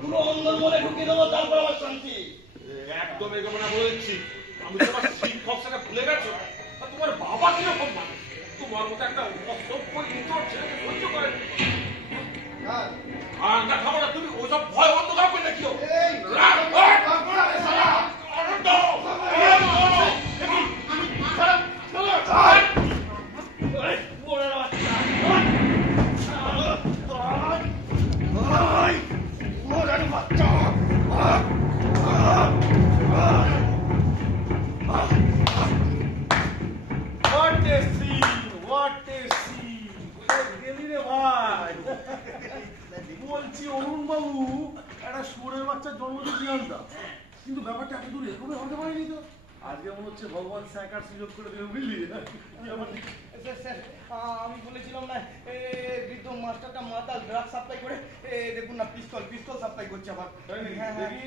পুরো অন্ধর মনে ঢুকিয়ে দেবো, তারপর আমার শান্তি। একদম এগোবে না বলে দিচ্ছি। আমি তোমার শিক্ষক সেটা ভুলে গেছো? তোমার বাবা কিরকম মানুষ? তোমার মতো একটা অসভ্য ইতর ছেলেকে সহ্য করে না খাবো না। তুমি ওইসব ভয় বন্ধ করো করে দেখিও। বলছি অরুণ বাবু একটা শুয়োরের বাচ্চার জন্ম দিয়েছিলাম, কিন্তু ব্যাপারটা এত দূর এভাবে হতে পারেনি তো। আজকে মনে হচ্ছে ভগবান স্যাকার সুযোগ করে দেবে, বুঝলি? আমি বলেছিলাম না, বৃদ্ধ মাস্টারটা মাতাল, ড্রাগ সাপ্লাই করে। দেখুন না, পিস্তল সাপ্লাই করছে আবার। দেখি